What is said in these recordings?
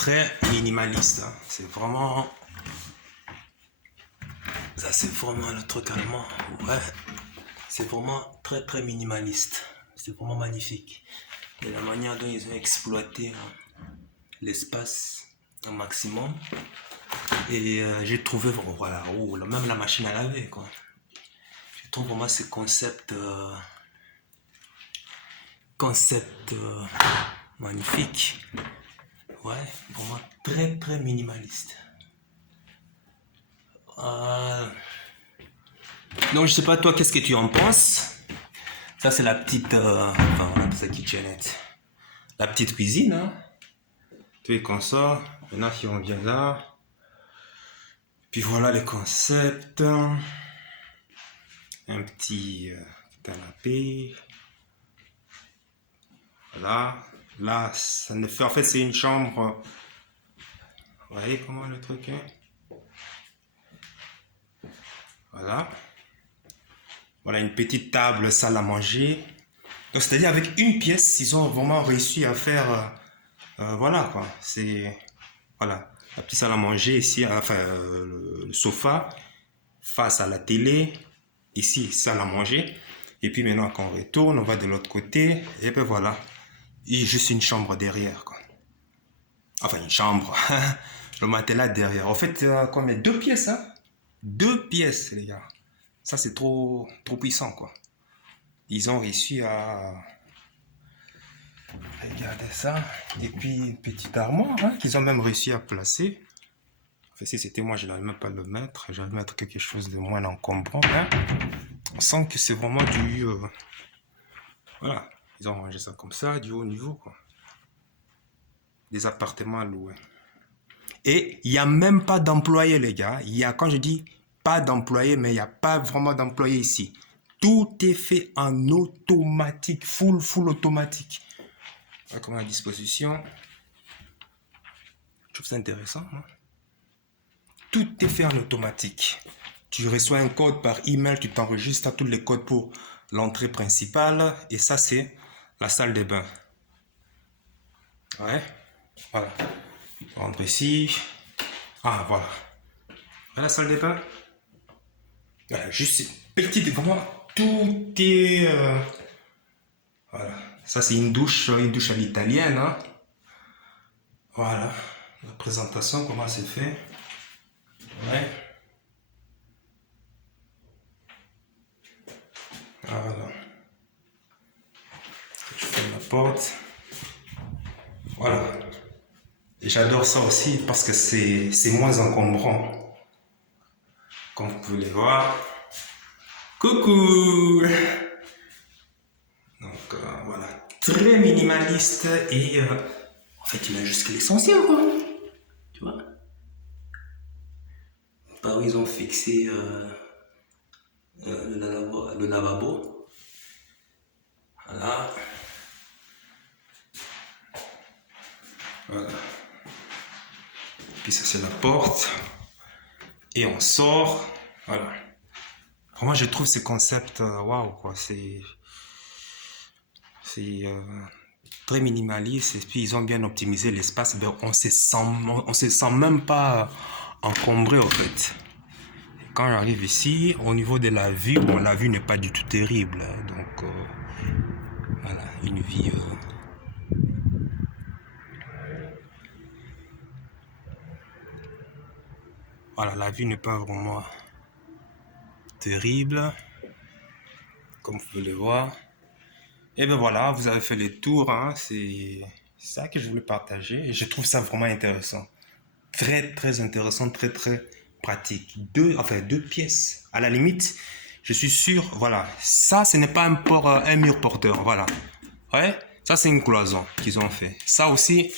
très minimaliste. Hein. C'est vraiment... Ça, c'est vraiment le truc allemand. Ouais. C'est vraiment très, très minimaliste. C'est vraiment magnifique. Et la manière dont ils ont exploité l'espace au maximum. Et j'ai trouvé, voilà, même la machine à laver, quoi. Je trouve vraiment ce concept magnifique. Ouais, vraiment très, très minimaliste. Donc, je sais pas, toi, qu'est-ce que tu en penses? Ça, c'est la petite, enfin, on appelle ça kitchenette. La petite cuisine, hein. Tu es comme ça. Maintenant, si on vient là. Puis voilà les concepts. Un petit canapé. Voilà. Là, ça ne fait... En fait, c'est une chambre. Vous voyez comment le truc est? Voilà. Voilà une petite table, salle à manger. Donc, c'est-à-dire avec une pièce, ils ont vraiment réussi à faire... voilà quoi. C'est... Voilà. La petite salle à manger ici, enfin, le sofa face à la télé. Ici, salle à manger. Et puis maintenant, quand on retourne, on va de l'autre côté. Et ben voilà. Il y a juste une chambre derrière, quoi. Enfin, une chambre. Le matelas derrière. En fait, combien? Deux pièces, hein? Deux pièces, les gars. Ça, c'est trop puissant, quoi. Ils ont réussi à... Regardez ça. Et puis, une petite armoire, hein, qu'ils ont même réussi à placer. Enfin, si c'était moi, je n'allais même pas le mettre. J'allais mettre quelque chose de moins encombrant, hein. On sent que c'est vraiment du... voilà. Ils ont rangé ça comme ça, du haut niveau, quoi. Des appartements à louer. Et il n'y a même pas d'employés, les gars. Il y a, quand je dis pas d'employés, mais il n'y a pas vraiment d'employés ici. Tout est fait en automatique, full automatique. Voilà comment à disposition. Je trouve ça intéressant. Hein? Tout est fait en automatique. Tu reçois un code par email, tu t'enregistres à tous les codes pour l'entrée principale. Et ça, c'est la salle de bain. Ouais. Voilà. On rentre ici. Ah, voilà. Voilà la salle de bain. Voilà, juste petite, vraiment, tout est... voilà. Ça, c'est une douche à l'italienne. Hein. Voilà. La présentation, comment c'est fait. Ouais. Voilà. Je ferme la porte. Voilà. Et j'adore ça aussi parce que c'est moins encombrant. Comme vous pouvez le voir. Coucou! Donc voilà. Très minimaliste et en fait il a juste l'essentiel quoi. Tu vois? Par où ils ont fixé le lavabo. Voilà. Voilà. Puis ça c'est la porte. Et on sort. Voilà. Moi je trouve ce concept waouh quoi. C'est très minimaliste et puis ils ont bien optimisé l'espace. Ben, on se sent même pas encombré en fait. Quand j'arrive ici, au niveau de la vue, bon, la vue n'est pas du tout terrible. Hein, donc, voilà, une vie... voilà, la vue n'est pas vraiment terrible. Comme vous pouvez le voir. Et ben voilà, vous avez fait le tour. Hein, c'est ça que je voulais partager. Et je trouve ça vraiment intéressant. Très, très intéressant, très, très pratique. Deux pièces. À la limite, je suis sûr, voilà. Ça, ce n'est pas un mur porteur, voilà. Ouais, ça, c'est une cloison qu'ils ont fait. Ça aussi,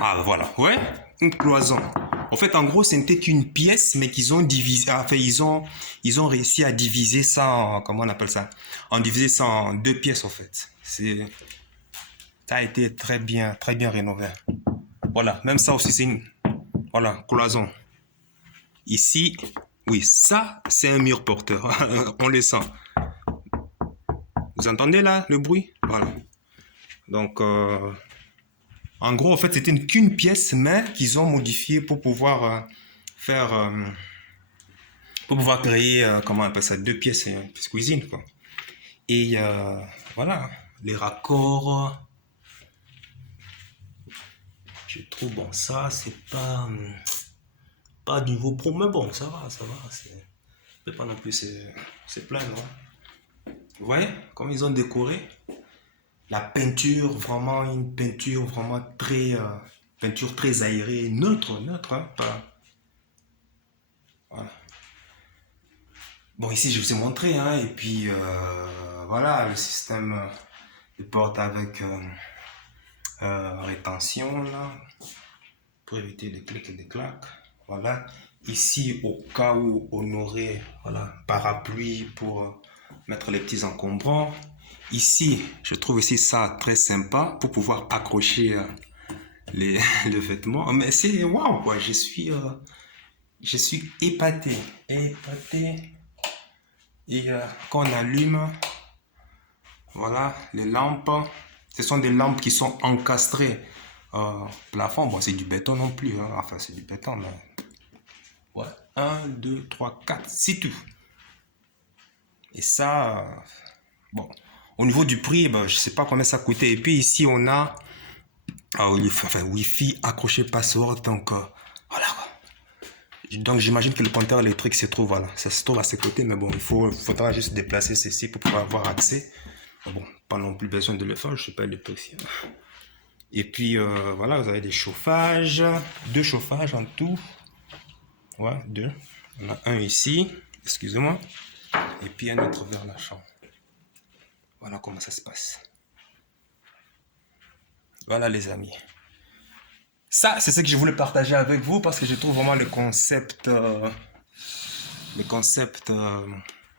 ah, voilà. Ouais, une cloison. En fait, en gros, ce n'était qu'une pièce, mais qu'ils ont divisé, enfin, ils ont réussi à diviser ça en, comment on appelle ça? En diviser ça en deux pièces, en fait. Ça a été très bien rénové. Voilà, même ça aussi, c'est une, voilà, cloison. Ici, oui, ça, c'est un mur porteur. On le sent. Vous entendez là le bruit? Voilà. Donc, En gros, en fait, c'était qu'une pièce, mais qu'ils ont modifié pour pouvoir faire, pour pouvoir créer, comment on appelle ça, deux pièces, une pièce cuisine, quoi. Et voilà, les raccords, je trouve, bon, ça, c'est pas du niveau pro, mais bon, ça va, c'est pas non plus, c'est plein, non? Vous voyez, comme ils ont décoré, la peinture, vraiment, une peinture vraiment peinture très aérée, neutre, hein, pas, voilà. Bon, ici, je vous ai montré, hein, et puis, voilà, le système de porte avec rétention, là, pour éviter des clics et des claques. Voilà. Ici, au cas où on aurait, voilà, parapluie pour mettre les petits encombrants. Ici, je trouve ici ça très sympa pour pouvoir accrocher les vêtements. Mais c'est waouh, quoi. Je suis épaté. Épaté. Et quand on allume, voilà, les lampes. Ce sont des lampes qui sont encastrées au plafond. Bon, c'est du béton non plus, hein. Enfin, c'est du béton, mais... Ouais. 1, 2, 3, 4, c'est tout. Et ça, bon, au niveau du prix, ben, je sais pas combien ça coûtait. Et puis ici, on a enfin, Wi-Fi accroché password. Donc, voilà. Donc, j'imagine que le compteur électrique se trouve, voilà, ça se trouve à ses côtés. Mais bon, faudra juste déplacer ceci pour pouvoir avoir accès. Bon, pas non plus besoin de le faire, je sais pas l'électricien. Et puis, voilà, vous avez des chauffages, deux chauffages en tout. Ouais, deux. On a un ici, excusez-moi. Et puis un autre vers la chambre. Voilà comment ça se passe. Voilà les amis. Ça, c'est ce que je voulais partager avec vous parce que je trouve vraiment le concept,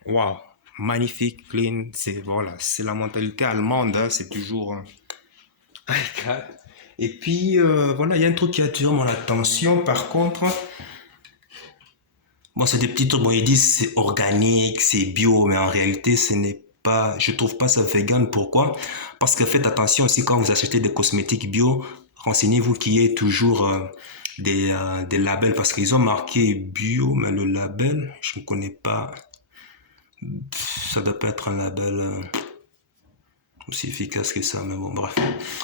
wow, magnifique, clean. C'est voilà, c'est la mentalité allemande, hein, c'est toujours. Et puis voilà, il y a un truc qui a attiré mon attention. Par contre, bon, c'est des petits trucs. Bon, ils disent c'est organique, c'est bio, mais en réalité, ce n'est pas. Je trouve pas ça vegan. Pourquoi? Parce que faites attention aussi quand vous achetez des cosmétiques bio. Renseignez-vous qu'il y ait toujours des labels parce qu'ils ont marqué bio, mais le label, je ne connais pas. Ça doit pas être un label aussi efficace que ça, mais bon, bref.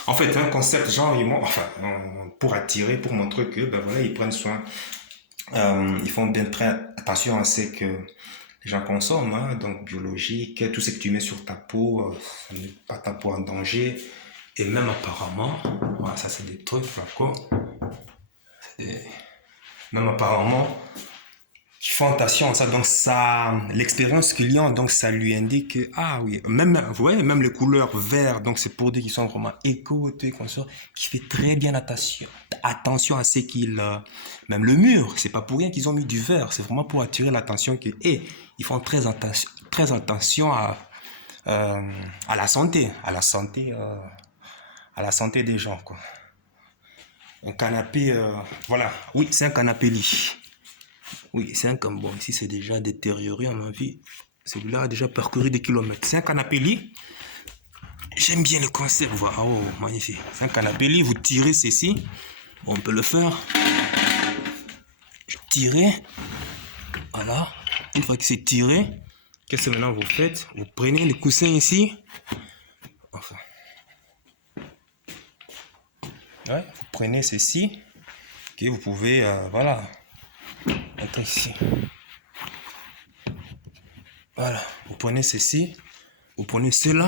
En fait, un concept genre, enfin, pour attirer, pour montrer que, ben voilà, ils prennent soin. Ils font bien très attention à ce que les gens consomment, hein, donc biologique, tout ce que tu mets sur ta peau, ça ne met pas ta peau en danger. Et même apparemment, voilà, ça c'est des trucs, d'accord? Même apparemment, ils font attention à ça, donc ça, l'expérience client, donc ça lui indique que, ah oui, même, vous voyez, même les couleurs vert, donc c'est pour dire qu'ils sont vraiment éco, qui fait très bien attention à ce qu'ils, même le mur, c'est pas pour rien qu'ils ont mis du vert, c'est vraiment pour attirer l'attention que, et ils font très attention à la santé, à la santé des gens, quoi. Un canapé, voilà, oui, c'est un canapé lit. Oui, c'est un canapé, bon, ici c'est déjà détérioré à mon avis. Celui-là a déjà parcouru des kilomètres. C'est un canapé lit. J'aime bien le concept, voilà. Oh, magnifique. C'est un canapé lit, vous tirez ceci. On peut le faire. Tirer. Voilà. Une fois que c'est tiré, qu'est-ce que maintenant vous faites? Vous prenez le coussin ici. Enfin. Ouais, vous prenez ceci. Que vous pouvez, voilà. Mettre ici. Voilà. Vous prenez ceci. Vous prenez cela.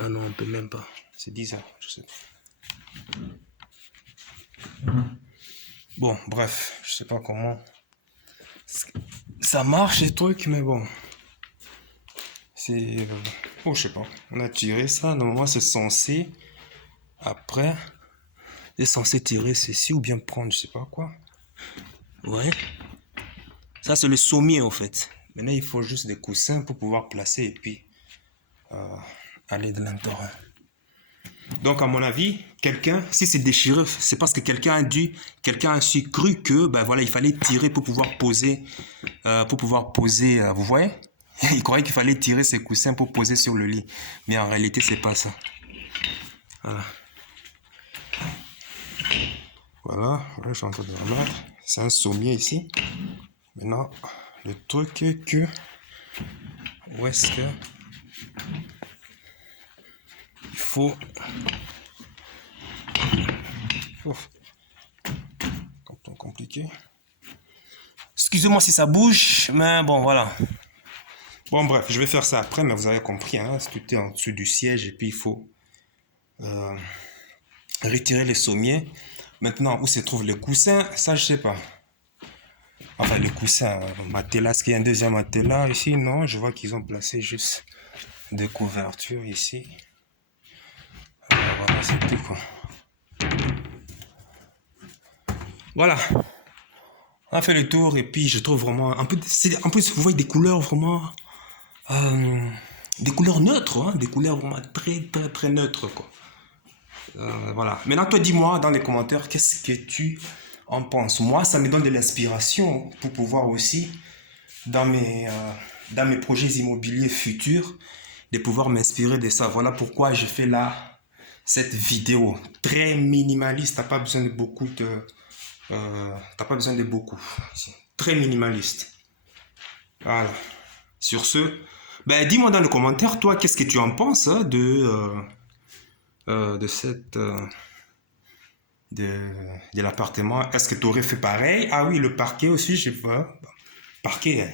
Ah non, on peut même pas. C'est 10 ans, je sais pas. Bon, bref, je sais pas comment ça marche ces trucs, mais bon. C'est... oh, je sais pas. On a tiré ça. Normalement, c'est censé... après, c'est censé tirer ceci ou bien prendre, je sais pas quoi. Ouais. Ça, c'est le sommier, en fait. Maintenant, il faut juste des coussins pour pouvoir placer et puis aller de l'intérieur. Donc, à mon avis, quelqu'un, si c'est déchiré, c'est parce que quelqu'un a su cru que, ben voilà, il fallait tirer pour pouvoir poser, vous voyez? Il croyait qu'il fallait tirer ses coussins pour poser sur le lit. Mais en réalité, c'est pas ça. Voilà. Voilà, je suis en train de remettre. C'est un sommier ici. Maintenant, le truc est que... Où est-ce que... Il faut... Ouf. Compliqué. Excusez-moi si ça bouge, mais bon, voilà. Bon, bref, je vais faire ça après, mais vous avez compris, hein, tout est en dessous du siège et puis il faut retirer les sommiers. Maintenant, où se trouvent les coussins, ça, je sais pas. Enfin, les coussins, matelas, est-ce qu'il y a un deuxième matelas ici? Non, je vois qu'ils ont placé juste des couvertures ici. Alors, voilà, c'est tout, quoi. Voilà. On a fait le tour et puis je trouve vraiment un peu... En plus, vous voyez des couleurs vraiment... des couleurs neutres, hein, des couleurs vraiment très neutres, quoi. Voilà. Maintenant, toi, dis-moi dans les commentaires, qu'est-ce que tu en penses? Moi, ça me donne de l'inspiration pour pouvoir aussi, dans mes projets immobiliers futurs, de pouvoir m'inspirer de ça. Voilà pourquoi je fais là cette vidéo très minimaliste. T'as pas besoin de beaucoup de... t'as pas besoin de beaucoup. Très minimaliste. Voilà. Sur ce, ben, dis-moi dans les commentaires, toi, qu'est-ce que tu en penses hein, de cette... de l'appartement. Est-ce que tu aurais fait pareil? Ah oui, le parquet aussi, je sais pas. Parquet,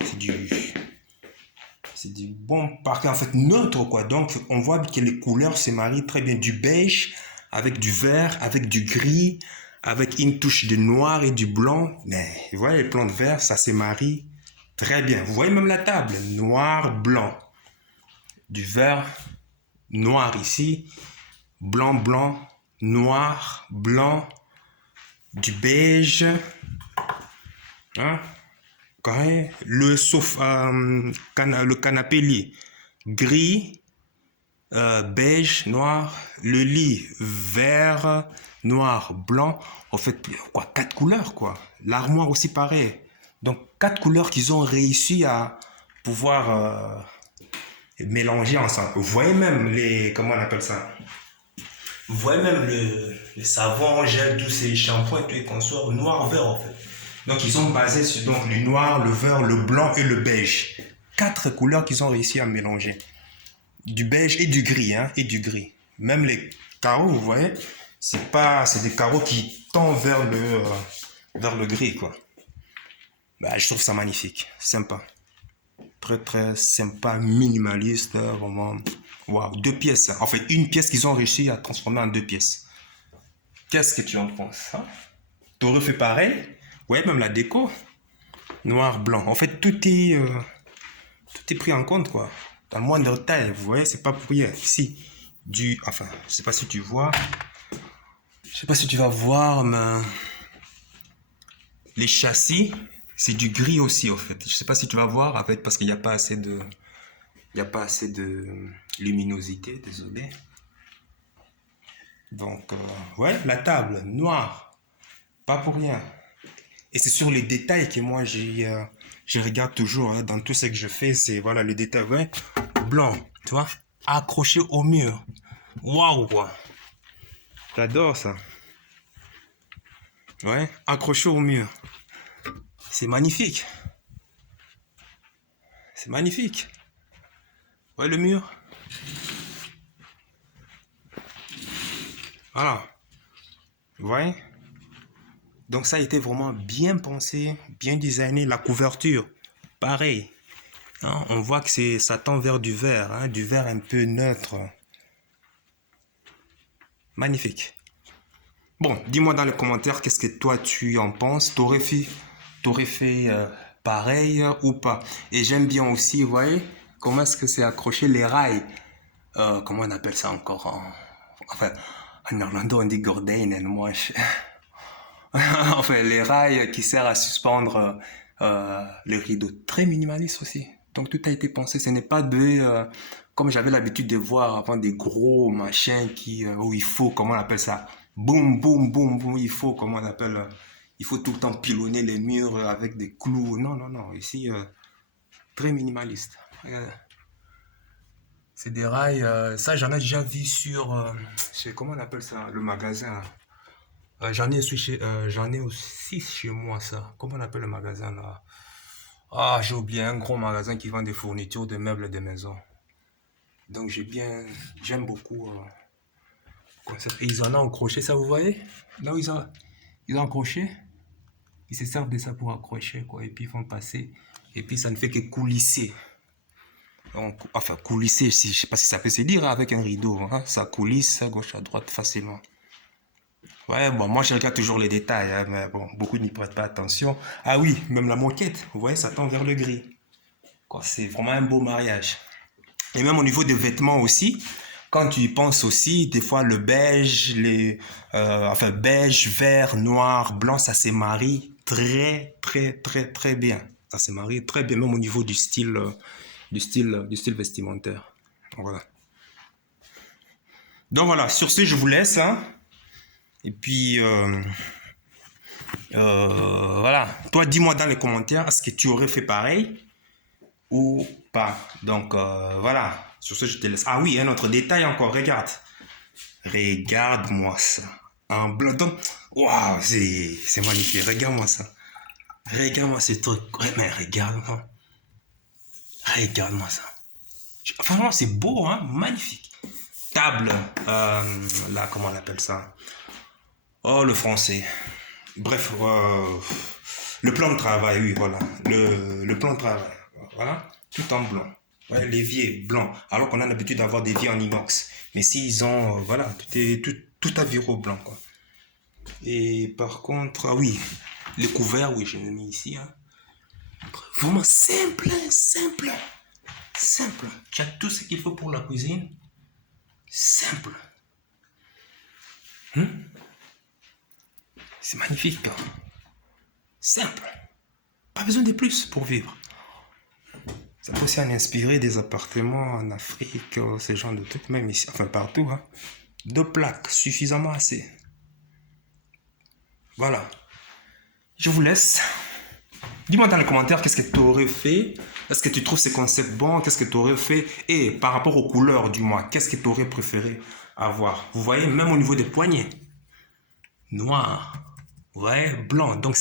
c'est du bon parquet, en fait, neutre, quoi. Donc, on voit que les couleurs se marient très bien. Du beige avec du vert, avec du gris, avec une touche de noir et du blanc. Mais, vous voyez, les plans de vert, ça se marie très bien. Vous voyez même la table, noir, blanc. Du vert, noir ici, blanc, blanc, noir, blanc, du beige, hein, carré, le sofa, le canapé lit, gris, beige, noir, le lit vert, noir, blanc, en fait, quoi, quatre couleurs, quoi. L'armoire aussi pareil. Donc, quatre couleurs qu'ils ont réussi à pouvoir mélanger ensemble. Vous voyez même les, comment on appelle ça? Vous voyez même le savon, gel, tous ces shampoings et tout, et consorts, noir-vert en fait. Donc ils ont basé sur donc, le noir, le vert, le blanc et le beige. Quatre couleurs qu'ils ont réussi à mélanger. Du beige et du gris, hein, et du gris. Même les carreaux, vous voyez, c'est des carreaux qui tendent vers le gris, quoi. Bah, je trouve ça magnifique, sympa. Très sympa, minimaliste, vraiment. Waouh, deux pièces. En fait, une pièce qu'ils ont réussi à transformer en deux pièces. Qu'est-ce que tu en penses hein? T'aurais fait pareil? Ouais, même la déco. Noir, blanc. En fait, tout est pris en compte, quoi. Dans le moindre détail, vous voyez, c'est pas pour rien. Si, enfin, je sais pas si tu vois. Je sais pas si tu vas voir, mais les châssis, c'est du gris aussi, en fait. Je sais pas si tu vas voir, en fait, parce qu'il n'y a pas assez de... Il n'y a pas assez de luminosité, désolé. Donc, ouais, la table, noire, pas pour rien. Et c'est sur les détails que moi, je regarde toujours hein, dans tout ce que je fais. C'est, voilà, les détails, ouais, blanc, tu vois, accroché au mur. Waouh, quoi. J'adore ça. Ouais, accroché au mur. C'est magnifique. C'est magnifique. Ouais, le mur. Voilà. Vous voyez? Donc ça a été vraiment bien pensé, bien designé. La couverture, pareil. Hein, on voit que ça tend vers hein, du vert un peu neutre. Magnifique. Bon, dis-moi dans les commentaires qu'est-ce que toi tu en penses. T'aurais fait pareil ou pas. Et j'aime bien aussi, vous voyez, comment est-ce que c'est accroché les rails. Comment on appelle ça encore enfin, en Orlando on dit gordijnen, moi enfin, les rails qui servent à suspendre les rideaux. Très minimaliste aussi. Donc tout a été pensé. Ce n'est pas comme j'avais l'habitude de voir avant des gros machins où il faut, comment on appelle ça? Boum, boum, boum, boum. Comment on appelle? Il faut tout le temps pilonner les murs avec des clous. Non, non, non. Ici, très minimaliste. C'est des rails, ça j'en ai déjà vu sur, comment on appelle ça, le magasin. J'en ai aussi chez moi ça. Comment on appelle le magasin là? Ah, j'ai oublié un gros magasin qui vend des fournitures, des meubles de maison. Donc j'aime beaucoup. Et ils en ont accroché ça, vous voyez? Là où ils ont accroché, ils se servent de ça pour accrocher quoi. Et puis ils font passer. Et puis ça ne fait que coulisser. Donc, enfin, coulisser, si, je sais pas si ça peut se dire hein, avec un rideau. Hein. Ça coulisse à gauche, à droite facilement. Ouais, bon, moi je regarde toujours les détails, hein, mais bon, beaucoup n'y prêtent pas attention. Ah oui, même la moquette, vous voyez, ça tend vers le gris. Quoi, c'est vraiment un beau mariage. Et même au niveau des vêtements aussi, quand tu y penses aussi, des fois le beige, enfin beige, vert, noir, blanc, ça se marie très, très, très, très bien. Ça se marie très bien, même au niveau du style vestimentaire. Voilà. Donc voilà, sur ce, je vous laisse. Hein. Et puis, voilà. Toi, dis-moi dans les commentaires, est-ce que tu aurais fait pareil ou pas? Donc, voilà. Sur ce, je te laisse. Ah oui, un autre détail encore. Regarde. Regarde-moi ça. En blanc. Waouh, c'est magnifique. Regarde-moi ça. Regarde-moi ce truc. Ouais, mais regarde-moi. Regarde-moi ça. Franchement, c'est beau, hein. Magnifique. Table. Là, comment on appelle ça? Oh, le français. Bref, le plan de travail, oui, voilà. Le plan de travail, voilà. Tout en blanc. Ouais, l'évier blanc. Alors qu'on a l'habitude d'avoir des éviers en inox. Mais s'ils ont, voilà, tout à virer au blanc, quoi. Et par contre, ah oui, les couverts, oui, je l'ai mis ici. Hein. Vraiment simple, simple, simple. Tu as tout ce qu'il faut pour la cuisine. Simple. C'est magnifique. Hein. Simple. Pas besoin de plus pour vivre. Ça peut aussi en inspirer des appartements en Afrique, ce genre de trucs, même ici, enfin partout. Hein. 2 plaques, suffisamment assez. Voilà. Je vous laisse. Dis-moi dans les commentaires qu'est-ce que tu aurais fait. Est-ce que tu trouves ces concepts bons? Qu'est-ce que tu aurais fait? Et par rapport aux couleurs du mois, qu'est-ce que tu aurais préféré avoir? Vous voyez, même au niveau des poignets. Noir. Vous voyez, blanc. Donc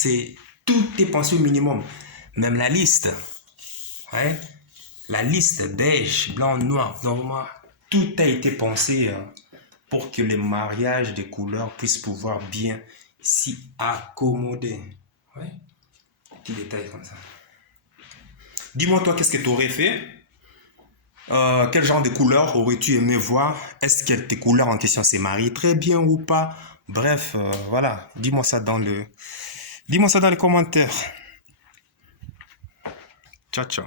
tout est pensé au minimum. Même la liste. Ouais. La liste beige, blanc, noir, normal, tout a été pensé pour que les mariages de couleurs puissent pouvoir bien s'y accommoder. Ouais. Petit détail comme ça. Dis-moi toi, qu'est-ce que tu aurais fait? Quel genre de couleurs aurais-tu aimé voir? Est-ce que tes couleurs en question se marient très bien ou pas? Bref, voilà. Dis-moi ça dans les commentaires. Ciao, ciao.